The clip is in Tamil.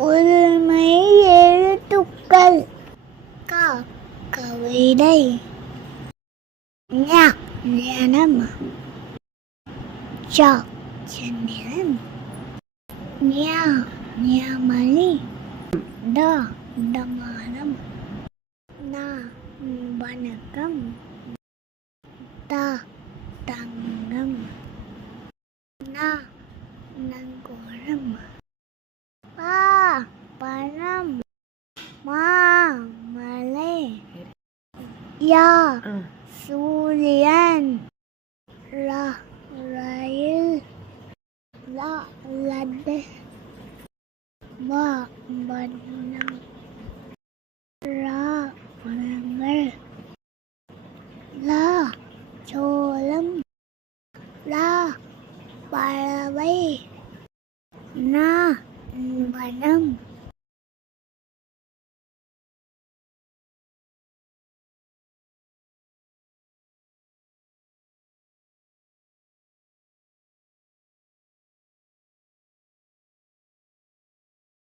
உரிமை எழுத்துக்கள். க கவிதை. ஞ ஞானம். ச சந்திரன். ஞ ஞாமணி. ட டமாரம். ந வணக்கம். த தங்கம். ந நங்கூரம். ப பழம். மா மலை. யா சூரியன். ர ரயில். ல லட்டு. வ வண்ணம். ர பழங்கள். ல சோளம். ல பறவை. ந வனம்.